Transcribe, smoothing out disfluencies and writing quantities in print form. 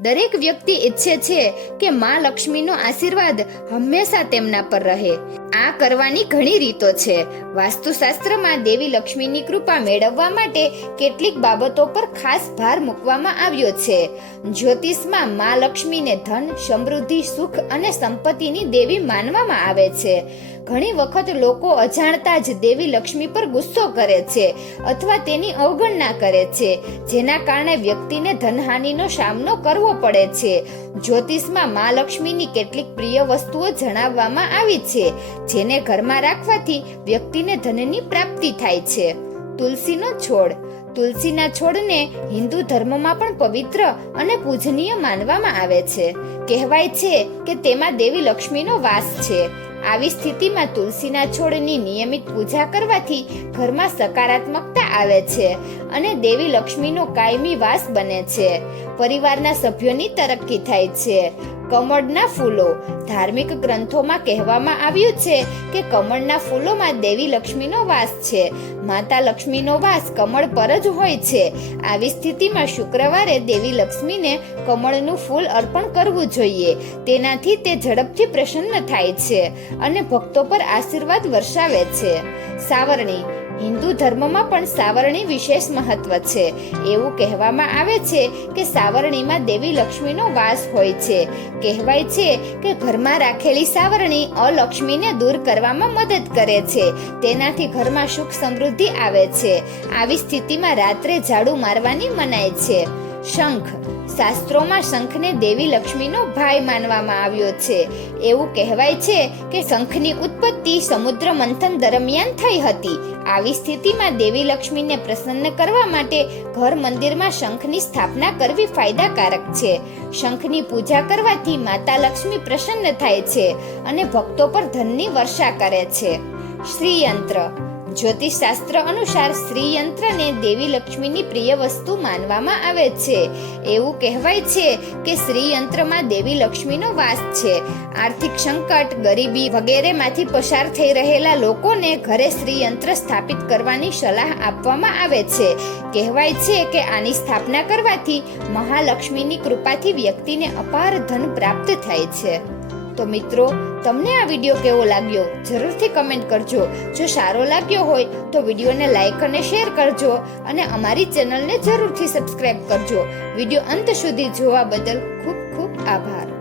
દરેક વ્યક્તિ ઈચ્છે છે કે માં લક્ષ્મીનો આશીર્વાદ હંમેશા તેમના પર રહે. આ કરવાની ઘણી રીતો છે. વાસ્તુશાસ્ત્રમાં દેવી લક્ષ્મીની કૃપા મેળવવા માટે કેટલીક બાબતો પર ખાસ ભાર મૂકવામાં આવ્યો છે. જ્યોતિષમાં માં લક્ષ્મીને ધન, સમૃદ્ધિ, સુખ અને સંપત્તિની દેવી માનવામાં આવે છે. ઘણી વખત લોકો અજાણતા જ દેવી લક્ષ્મી પર ગુસ્સો કરે છે અથવા તેની અવગણના કરે છે, જેના કારણે વ્યક્તિને ધનહાનિનો સામનો કરવો પડે છે. જ્યોતિષમાં માં લક્ષ્મીની કેટલીક પ્રિય વસ્તુઓ જણાવવામાં આવી છે, જેને ઘરમાં રાખવાથી વ્યક્તિને ધનની પ્રાપ્તિ થાય છે. તુલસીનો છોડ. તુલસીના છોડને હિન્દુ ધર્મમાં પણ પવિત્ર અને પૂજનીય માનવામાં આવે છે. કહેવાય છે કે તેમાં દેવી લક્ષ્મીનો વાસ છે. આવી સ્થિતિમાં તુલસીના છોડની નિયમિત પૂજા કરવાથી ઘરમાં સકારાત્મકતા આવે છે અને દેવી લક્ષ્મીનો કાયમી વાસ બને છે. પરિવારના સભ્યોની તરક્કી થાય છે. કમળના ફૂલો. ધાર્મિક ગ્રંથોમાં કહેવામાં આવ્યું છે કે કમળના ફૂલોમાં દેવી લક્ષ્મીનો વાસ છે. માતા લક્ષ્મીનો વાસ કમળ પર જ હોય છે. આવી સ્થિતિમાં શુક્રવારે દેવી લક્ષ્મીને કમળનું ફૂલ અર્પણ કરવું જોઈએ. તેનાથી તે ઝડપથી પ્રસન્ન થાય છે અને ભક્તો પર આશીર્વાદ વર્ષાવે છે. સાવરણી. હિન્દુ ધર્મમાં પણ સાવરણી વિશેષ મહત્વ છે. એવું કહેવામાં આવે છે કે સાવરણીમાં દેવી લક્ષ્મીનો વાસ હોય છે. કહેવાય છે કે ઘરમાં રાખેલી સાવરણી અલક્ષ્મીને દૂર કરવામાં મદદ કરે છે. તેનાથી ઘરમાં સુખ સમૃદ્ધિ આવે છે. આવી સ્થિતિમાં રાત્રે ઝાડુ મારવાની મનાઈ છે. શંખ. શાસ્ત્રોમાં શંખને દેવી લક્ષ્મીનો ભાઈ માનવામાં આવ્યો છે. એવું કહેવાય છે કે શંખની ઉત્પત્તિ સમુદ્ર મંથન દરમિયાન થઈ હતી. આવી સ્થિતિમાં દેવી લક્ષ્મીને પ્રસન્ન કરવા માટે ઘર મંદિરમાં શંખની સ્થાપના કરવી ફાયદાકારક છે. શંખની પૂજા કરવાથી માતા લક્ષ્મી પ્રસન્ન થાય છે અને ભક્તો પર ધનની વર્ષા કરે છે. શ્રીયંત્ર. જ્યોતિષશાસ્ત્ર અનુસાર શ્રીયંત્રને દેવી લક્ષ્મીની પ્રિય વસ્તુ માનવામાં આવે છે. એવું કહેવાય છે કે શ્રીયંત્રમાં દેવી લક્ષ્મીનો વાસ છે. આર્થિક સંકટ, ગરીબી વગેરેમાંથી પસાર થઈ રહેલા લોકોને ઘરે શ્રીયંત્ર સ્થાપિત કરવાની સલાહ આપવામાં આવે છે. કહેવાય છે કે આની સ્થાપના કરવાથી મહાલક્ષ્મીની કૃપાથી વ્યક્તિને અપાર ધન પ્રાપ્ત થાય છે. તો મિત્રો, તમને આ વિડીયો કેવો લાગ્યો જરૂરથી કમેન્ટ કરજો. જો સારો લાગ્યો હોય તો વિડીયોને લાઈક અને શેર કરજો અને અમારી ચેનલને જરૂરથી સબસ્ક્રાઇબ કરજો. વિડીયો અંત સુધી જોવા બદલ ખૂબ ખૂબ આભાર.